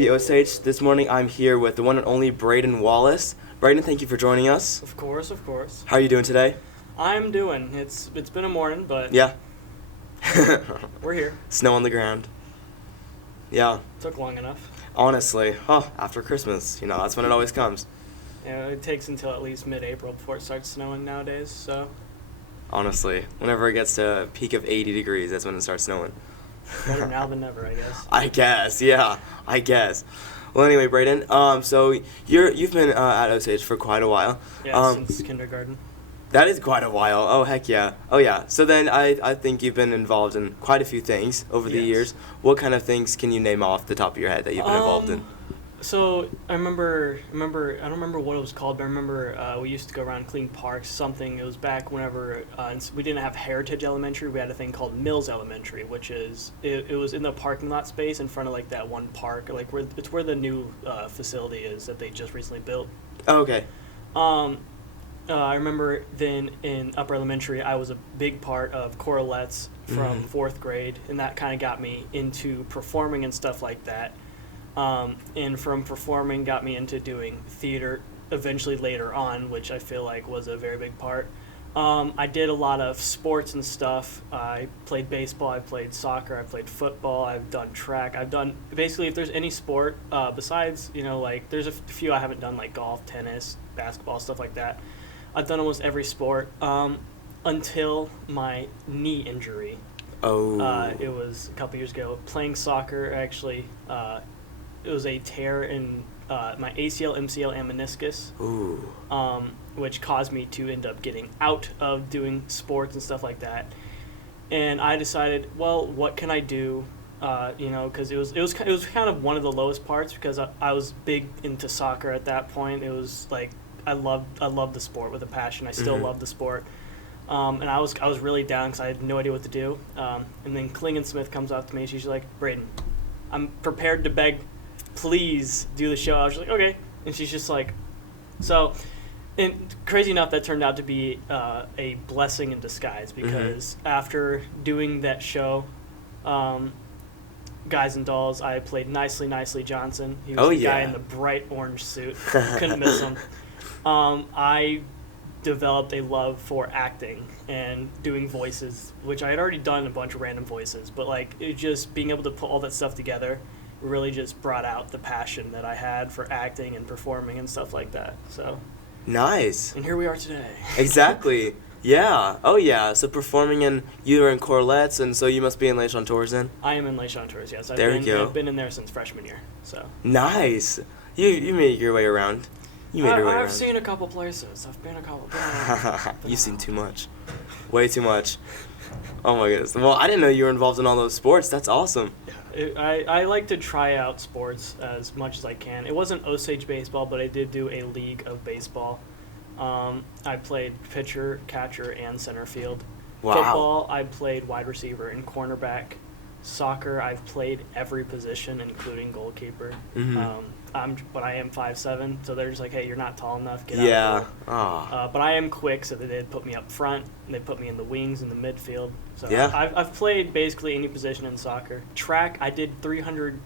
the Osage. This morning I'm here with the one and only Brayden Wallace. Brayden, thank you for joining us. Of course, of course. How are you doing today? I'm doing. It's been a morning, but Yeah. we're here. Snow on the ground. Yeah. Took long enough. Honestly, after Christmas, that's when it always comes. It takes until at least mid-April before it starts snowing nowadays, so. Honestly, whenever it gets to a peak of 80 degrees, that's when it starts snowing. Better now than never, I guess. I guess. Well, anyway, Brayden, so you've been at Osage for quite a while. Yeah, since kindergarten. That is quite a while. Oh, heck yeah. Oh, yeah. So then I think you've been involved in quite a few things over the years. What kind of things can you name off the top of your head that you've been involved in? So I remember, I don't remember what it was called, but I remember we used to go around clean parks, something. It was back whenever we didn't have Heritage Elementary. We had a thing called Mills Elementary, which is, it was in the parking lot space in front of like that one park, like it's where the new facility is that they just recently built. Oh, okay. I remember then in upper elementary, I was a big part of choralettes from fourth grade, and that kind of got me into performing and stuff like that. And from performing got me into doing theater eventually later on, which I feel like was a very big part. I did a lot of sports and stuff. I played baseball, I played soccer, I played football, I've done track. I've done, basically if there's any sport, besides, like there's a few I haven't done, like golf, tennis, basketball, stuff like that. I've done almost every sport until my knee injury. Oh. It was a couple years ago. Playing soccer, actually, it was a tear in my ACL, MCL, and meniscus. Ooh. Which caused me to end up getting out of doing sports and stuff like that. And I decided, well, what can I do? Because it was kind of one of the lowest parts because I was big into soccer at that point. It was like I loved the sport with a passion. I still love the sport. And I was really down because I had no idea what to do. And then Klingon Smith comes up to me. She's like, Brayden, I'm prepared to beg. Please do the show. I was just like, okay. And she's just like, so. And crazy enough, that turned out to be a blessing in disguise because after doing that show, Guys and Dolls, I played Nicely Johnson. He was the guy in the bright orange suit. Couldn't miss him. I developed a love for acting and doing voices, which I had already done a bunch of random voices, but like it just being able to put all that stuff together really just brought out the passion that I had for acting and performing and stuff like that. So nice. And here we are today. Exactly. Yeah. Oh, yeah. So performing you were in Corlettes, and so you must be in Les Chanteurs then? I am in Les Chanteurs, yes. I've been in there since freshman year. So nice. You made your way around. I've seen a couple places. I've been a couple places. You've seen too much. Way too much. Oh, my goodness. Well, I didn't know you were involved in all those sports. That's awesome. I like to try out sports as much as I can. It wasn't Osage baseball, but I did do a league of baseball. I played pitcher, catcher, and center field. Wow. Football, I played wide receiver and cornerback. Soccer, I've played every position, including goalkeeper. But I am 5'7", so they're just like, hey, you're not tall enough, get out of the but I am quick, so they did put me up front, and they put me in the wings, in the midfield. So I've played basically any position in soccer. Track, I did 300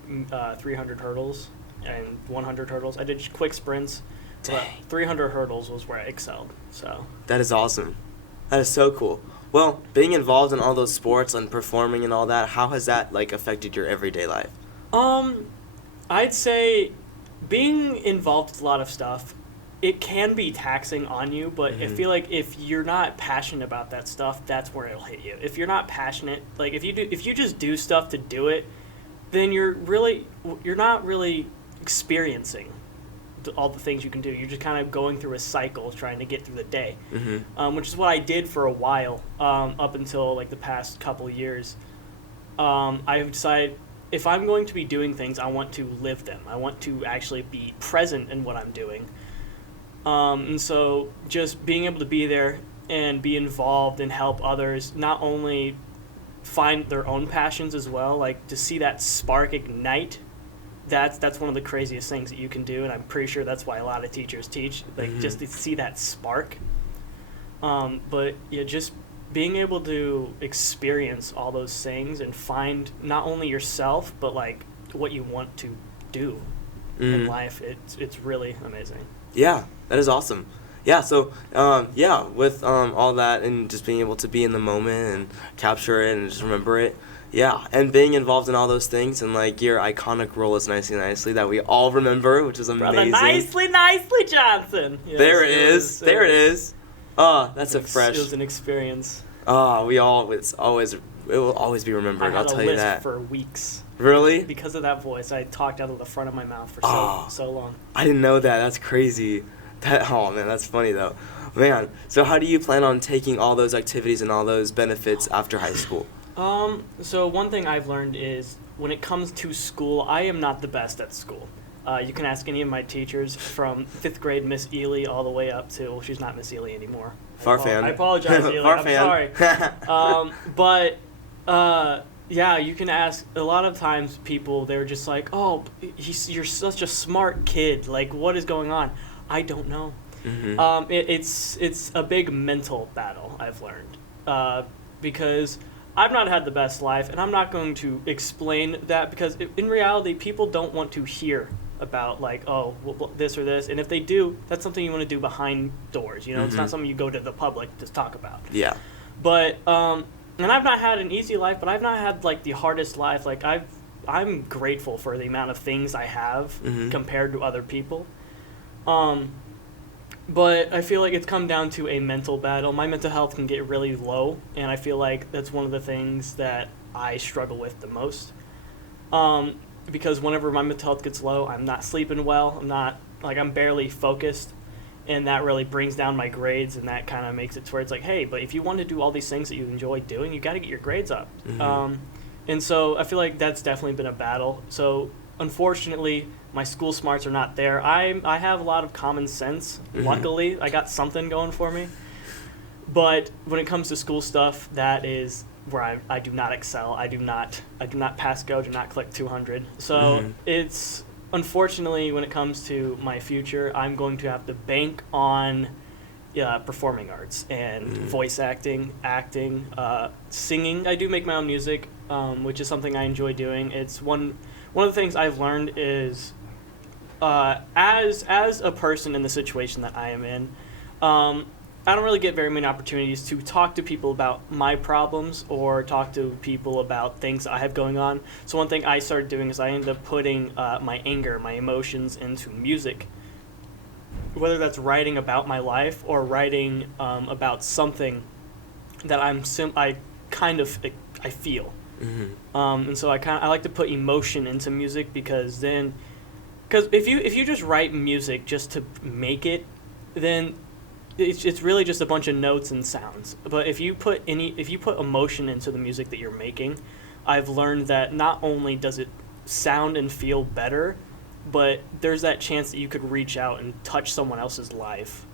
hurdles and 100 hurdles. I did quick sprints. But 300 hurdles was where I excelled. So that is awesome. That is so cool. Well, being involved in all those sports and performing and all that, how has that affected your everyday life? I'd say being involved with a lot of stuff, it can be taxing on you, but I feel like if you're not passionate about that stuff, that's where it'll hit you. If you're not passionate, like if you just do stuff to do it, then you're not really experiencing all the things you can do. You're just kind of going through a cycle trying to get through the day, which is what I did for a while, up until the past couple of years. I've decided if I'm going to be doing things, I want to live them. I want to actually be present in what I'm doing. And so just being able to be there and be involved and help others not only find their own passions as well, to see that spark ignite, that's one of the craziest things that you can do, and I'm pretty sure that's why a lot of teachers teach, just to see that spark. But yeah, just being able to experience all those things and find not only yourself, but what you want to do in life. It's really amazing. Yeah, that is awesome. Yeah, so, with all that and just being able to be in the moment and capture it and just remember it, yeah, and being involved in all those things and, like, your iconic role as Nicely that we all remember, which is amazing. Brother Nicely Johnson! Yes, there it is. Oh, that's a fresh... It was an experience. Oh, it will always be remembered, I'll tell you that. I had a lisp for weeks. Really? Because of that voice, I talked out of the front of my mouth for so long. I didn't know that. That's crazy. Oh, man, that's funny, though. Man, so how do you plan on taking all those activities and all those benefits after high school? So one thing I've learned is when it comes to school, I am not the best at school. You can ask any of my teachers from 5th grade Miss Ely all the way up to, well, she's not Miss Ely anymore. Fan. I apologize, Ely. I'm sorry. Yeah, you can ask. A lot of times people, they're just like, oh, you're such a smart kid. Like, what is going on? I don't know. Mm-hmm. It's a big mental battle, I've learned. Because I've not had the best life, and I'm not going to explain that because in reality, people don't want to hear about, like, oh, well, this or this. And if they do, that's something you want to do behind doors. You know, It's not something you go to the public to talk about. Yeah. But, and I've not had an easy life, but I've not had, like, the hardest life. Like, I'm grateful for the amount of things I have compared to other people. But I feel like it's come down to a mental battle. My mental health can get really low, and I feel like that's one of the things that I struggle with the most. Because whenever my mental health gets low, I'm not sleeping well. I'm barely focused, and that really brings down my grades, and that kind of makes it to where it's like, hey, but if you want to do all these things that you enjoy doing, you got to get your grades up. And so I feel like that's definitely been a battle. So unfortunately, my school smarts are not there. I have a lot of common sense. Luckily, I got something going for me. But when it comes to school stuff, that is where I do not excel. I do not pass go, do not click 200. So it's, unfortunately, when it comes to my future, I'm going to have to bank on performing arts and voice acting, singing. I do make my own music, which is something I enjoy doing. It's one of the things I've learned is, as a person in the situation that I am in, I don't really get very many opportunities to talk to people about my problems or talk to people about things I have going on. So one thing I started doing is I ended up putting my anger, my emotions into music. Whether that's writing about my life or writing about something that I feel. And so I like to put emotion into music because if you just write music just to make it, then it's really just a bunch of notes and sounds. But if you put emotion into the music that you're making, I've learned that not only does it sound and feel better, but there's that chance that you could reach out and touch someone else's life.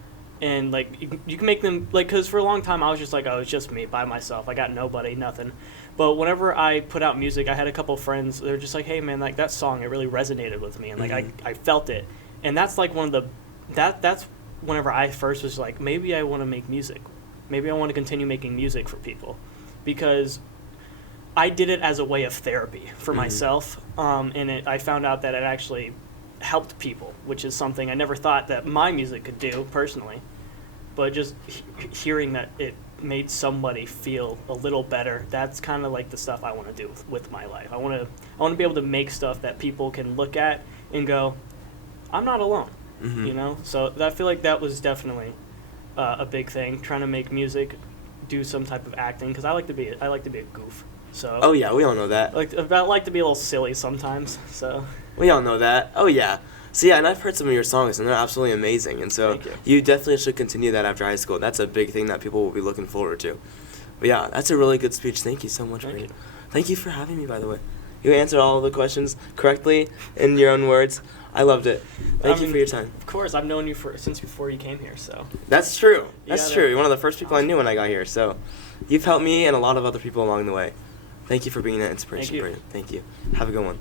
And, like, you can make them, like, because for a long time I was just like, oh, it's just me by myself. I got nobody, nothing. But whenever I put out music, I had a couple friends, they're just like, hey, man, like, that song, it really resonated with me. And, like, I felt it. And that's, like, that's whenever I first was like, maybe I want to make music. Maybe I want to continue making music for people. Because I did it as a way of therapy for myself. And I found out that it actually helped people, which is something I never thought that my music could do personally. But just hearing that it made somebody feel a little better, that's kind of like the stuff I want to do with my life. I want to be able to make stuff that people can look at and go, I'm not alone. You know? So I feel like that was definitely a big thing, trying to make music, do some type of acting, because I like to be a goof. So oh yeah, we all know that. I like to be a little silly sometimes. So we all know that. Oh yeah. So yeah, and I've heard some of your songs, and they're absolutely amazing. And so you definitely should continue that after high school. That's a big thing that people will be looking forward to. But yeah, that's a really good speech. Thank you so much, Brayden. Thank you for having me, by the way. You answered all of the questions correctly in your own words. I loved it. Thank you for your time. Of course, I've known you since before you came here, so. That's true. That's true. You're one of the first people I knew when I got here, so you've helped me and a lot of other people along the way. Thank you for being that inspiration, Brayden. Thank you. Have a good one.